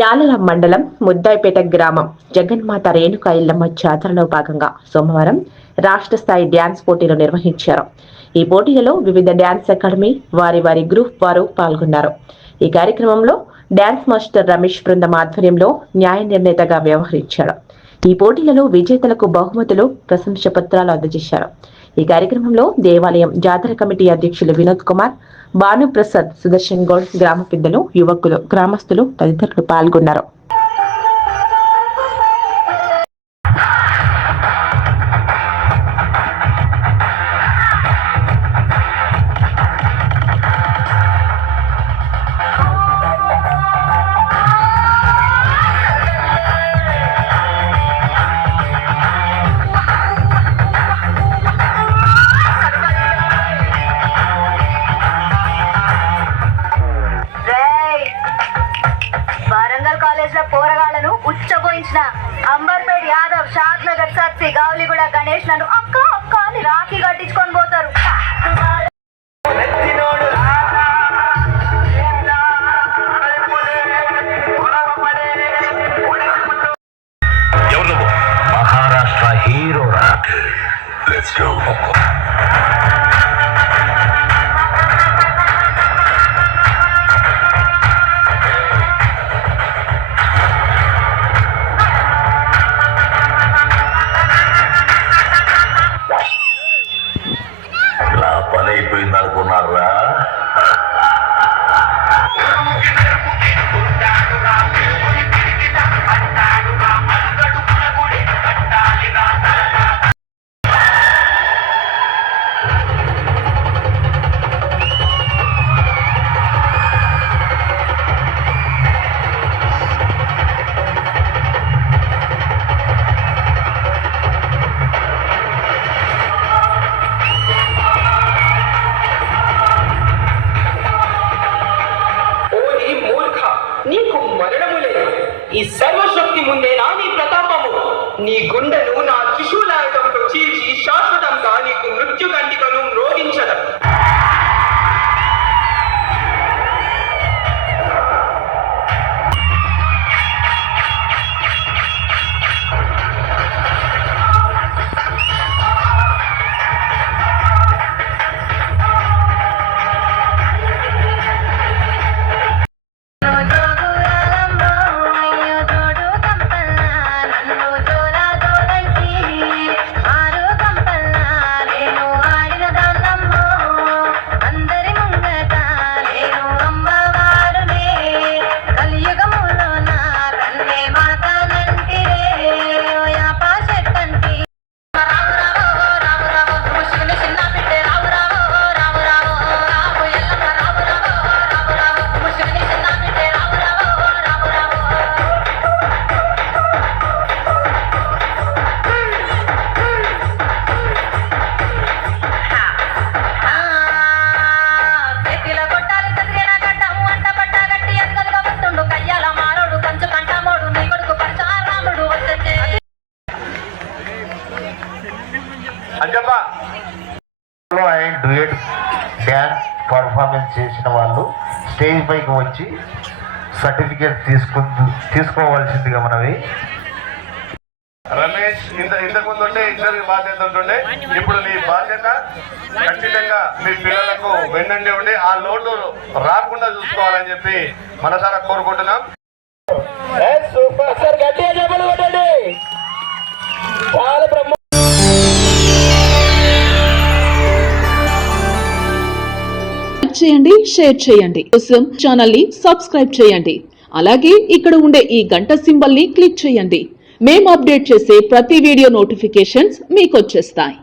యాలల మండలం ముద్దాయిపేట గ్రామం జగన్మాత రేణుకా ఇల్లమ్మ జాతరలో భాగంగా సోమవారం రాష్ట్ర స్థాయి డ్యాన్స్ పోటీలు నిర్వహించారు. ఈ పోటీలలో వివిధ డ్యాన్స్ అకాడమీ వారి గ్రూప్ వారు పాల్గొన్నారు. ఈ కార్యక్రమంలో డ్యాన్స్ మాస్టర్ రమేష్ బృందం ఆధ్వర్యంలో న్యాయ నిర్ణేతగా వ్యవహరించాడు. ఈ పోటీలలో విజేతలకు బహుమతులు, ప్రశంస పత్రాలు అందజేశారు. ఈ కార్యక్రమంలో దేవాలయం జాతర కమిటీ అధ్యక్షులు వినోద్ కుమార్, భానుప్రసాద్, సుదర్శన్ గౌడ్, గ్రామ పెద్దలు, యువకులు, గ్రామస్తులు తదితరులు పాల్గొన్నారు. పోరగాళ్లను ఉచ్చబోయించిన అంబర్పేట్ యాదవ్, షాద్ నగర్ సత్తి, గావలిగూడ గణేష్ లను అక్క అక్క అని రాఖీ కట్టించుకొని పోతారు. మహారాష్ట్ర హీరో అయిపోయింది అనుకున్నారా? నీకు మరణములే ఈ సర్వశక్తి ముందే నా నీ ప్రతాపము. నీ గుండెను నా త్రిశూలాయుధంతో చీల్చి శాశ్వతంగా నీకు మృత్యు గంటికను మ్రోగించడం. డ్యూయట్ డ్యాన్స్ పర్ఫార్మెన్స్ చేసిన వాళ్ళు స్టేజ్ పైకి వచ్చి సర్టిఫికేట్ తీసుకోవాల్సిందిగా మనవి. రమేష్ ఇంతకుముందు ఉంటే ఇద్దరికి బాధ్యత ఉంటుండే, ఇప్పుడు నీ బాధ్యత ఖచ్చితంగా మీ పిల్లలకు వెన్నండి ఉండి ఆ లోటు రాకుండా చూసుకోవాలని చెప్పి మనసారా కోరుకుంటున్నాం. చేయండి, షేర్ చేయండి. కోసం ఛానల్ ని సబ్స్క్రైబ్ చేయండి. అలాగే ఇక్కడ ఉండే ఈ గంట సింబల్ ని క్లిక్ చేయండి. మేము అప్డేట్ చేసే ప్రతి వీడియో నోటిఫికేషన్స్ మీకు వచ్చేస్తాయి.